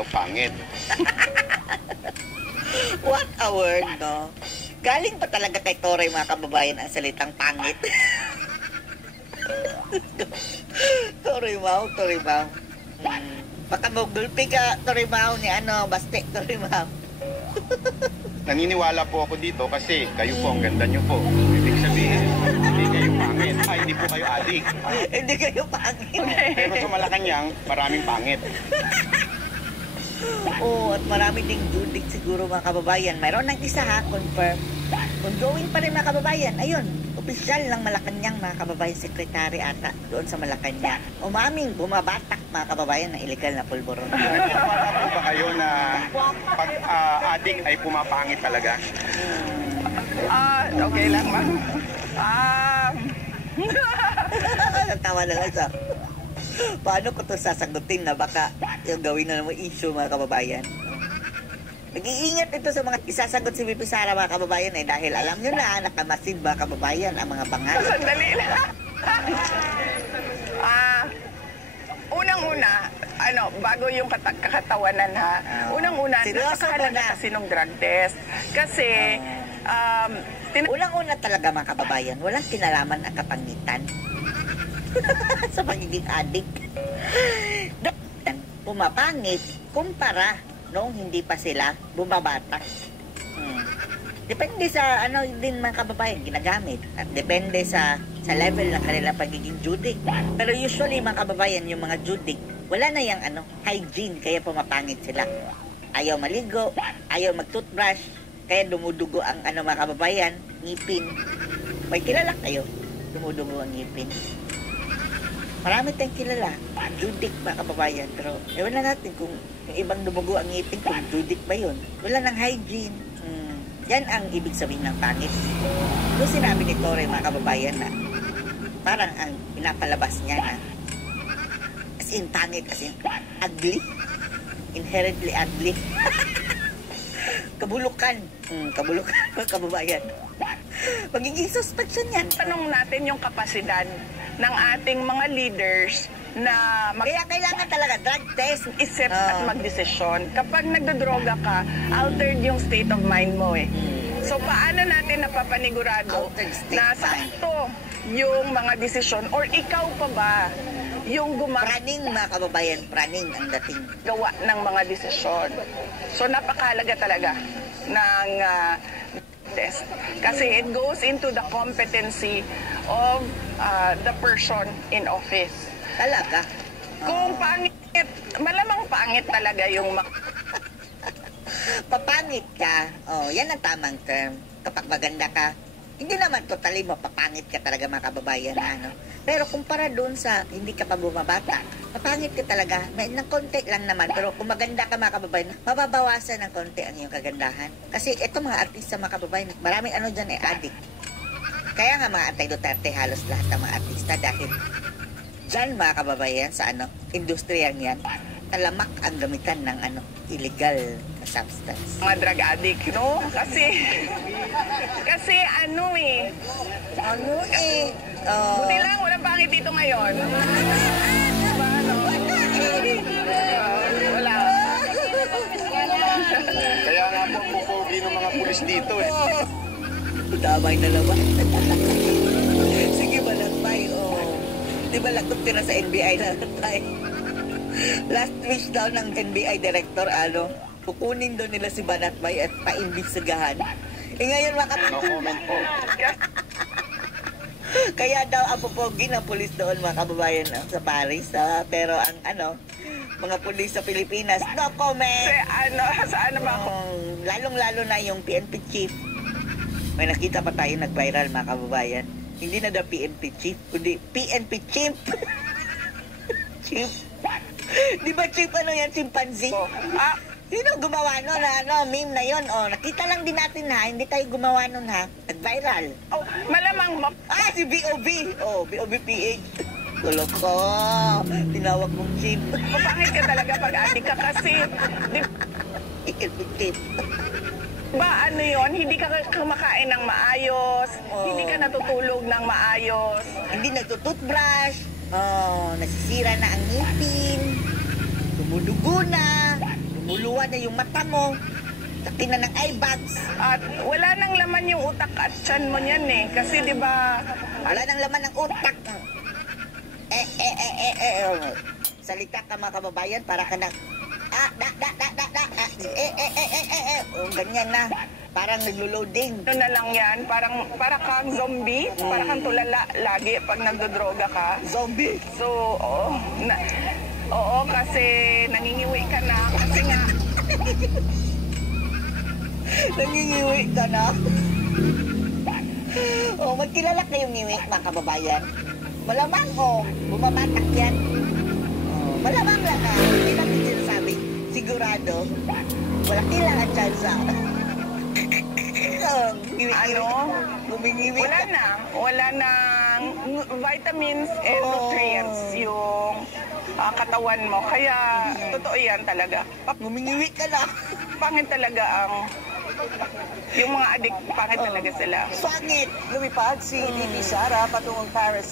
daw pangit. What a word, no? Galing pa talaga kay Toray, mga kababayan, ang salitang pangit. Toray Mau. Baka magulpi ka, Toray Mau, ni Baste, Toray Mau. Naniniwala po ako dito kasi kayo po, ang ganda nyo po. Ibig sabihin, hindi kayo pangit. Hindi po kayo adik. Hindi kayo pangit. Pero sa Malacanang, maraming pangit. Oo, at marami ding judik siguro, mga kababayan. Mayroon ng isa, ha, confirm. Ongoing pa rin, mga kababayan. Ayun, opisyal ng Malacanang, mga kababayan, sekretary ata doon sa Malacanang. Umaming bumabatak, mga kababayan, ng illegal na pulburon. Naniniwala po ba kayo na pag adik ay pumapangit talaga? Okay lang, ma'am. Tawa na lang siya. Paano ko ito sasagutin na baka yung gawin na naman issue, mga kababayan? Nag-iingat ito sa mga isasagot si Bibi Sara, mga kababayan, dahil alam nyo na, nakamasid, mga kababayan, ang mga bangal. Sandali lang. Unang-una, bago yung kakatawanan, ha? Unang-una, napakahalaga kasi nung drug test. Kasi, unang-una talaga, mga kababayan, walang kinalaman ang kapangitan sa pagiging addict. Pumapangit kumpara noong hindi pa sila bumabatak. Depende sa din, mga kababayan, ginagamit. At depende sa level ng kanilang pagiging judik. Pero usually, mga kababayan, yung mga judik, wala na yung hygiene, kaya pumapangit sila. Ayaw maligo, ayaw mag-toothbrush, kaya dumudugo ang mga kababayan, ngipin. May kilala kayo, dumudugo ang ngipin. Marami tayong kilala, judik, mga kababayan, pero ewan na natin kung yung ibang dumugo ang ngipin, kung judik ba yun. Wala ng hygiene. Yan ang ibig sabihin ng pangit. Kung sinabi ni Toray, mga kababayan, na parang ang pinapalabas niya na as in pangit, as in ugly, inherently ugly. Kabulukan, mga kababayan. Magiging suspension yan. Tanong natin yung kapasidad ng ating mga leaders na kaya kailangan talaga drug test, isip at magdesisyon. Kapag nagdodroga ka, altered yung state of mind mo eh. So paano natin napapanigurado na sakto yung mga desisyon or ikaw pa ba yung praning, mga kababayan, praning ang dating gawa ng mga desisyon. So napakahalaga talaga ng test. Kasi it goes into the competency of the person in office. Talaga? Kung pangit, malamang pangit talaga yung papangit ka, yan ang tamang term. Kapag maganda ka, hindi naman totally mapapangit ka talaga, mga kababayan, Pero kumpara doon sa hindi ka pa bumabata, mapangit ka talaga. May ng konti lang naman. Pero kung maganda ka, mga kababayan, mababawasan ng konti ang iyong kagandahan. Kasi ito mga artista, mga kababayan, maraming dyan addict. Kaya nga mga anti-Duterte halos lahat ng mga artista dahil dyan, mga kababayan, sa industriyang yan, talamak ang gamitan ng illegal na substance. Mga drug addict, no? Kasi buti lang, walang pangit dito ngayon. Wala. Kaya nga po, pupogi ng mga pulis dito eh. Damay na naman. Sige, Balatbay, Di ba lagot ka na sa NBI na Balatbay? Last wish daw ng NBI director, kukunin daw nila si Balatbay at paimbestigahan. Ngayon, No comment po. Kaya daw ang pupogi ng pulis doon, mga kababayan, sa Paris. Pero ang mga pulis sa Pilipinas, no comment. Saan ba ako? Lalong-lalo na yung PNP chief. May nakita pa tayo nag-viral, mga kababayan. Hindi na daw PNP chief, kundi PNP chimp. Chimp. Di ba chimp yan, chimpanzee? Sino gumawa nun meme na yun? Nakita lang din natin, ha? Hindi tayo gumawa nun, ha? Nag-viral. Malamang si B.O.B. B.O.B. PH. Tulog ko. Tinawag mong chimp. Mapangit ka talaga pag adik ka kasi. Chimp. Ba, hindi ka kumakain ng maayos, hindi ka natutulog ng maayos. Hindi nagtutoothbrush, nasisira na ang ngipin, dumudugo na, ginawa na yung mata mo, laki na ng eye bags. At wala nang laman yung utak at tiyan mo niyan eh. Kasi di ba, Wala nang laman ng utak. Salita ka mga kababayan, para ka ng ganyan na. Parang naglo-loading. ano na lang yan, para kang zombie, para kang tulala lagi pag nagdodroga ka. Zombie. So, oo, kasi nangingiwi ka na. Kasi nga, Nangingiwi ka na. Magkilala kayong ngiwi, mga kababayan. Malamang, bumabatak yan. Malamang lang ha. Hindi natin sinasabi. Sigurado. Wala kailangan tsansa. Gumingiwi wala ka. na. Wala nang vitamins and nutrients yung katawan mo. Kaya, totoo yan talaga. Gumingiwi ka na. Pangit talaga yung mga adik, pangit talaga sila. Pangit. Lumipad si Bibi Sara patungong Paris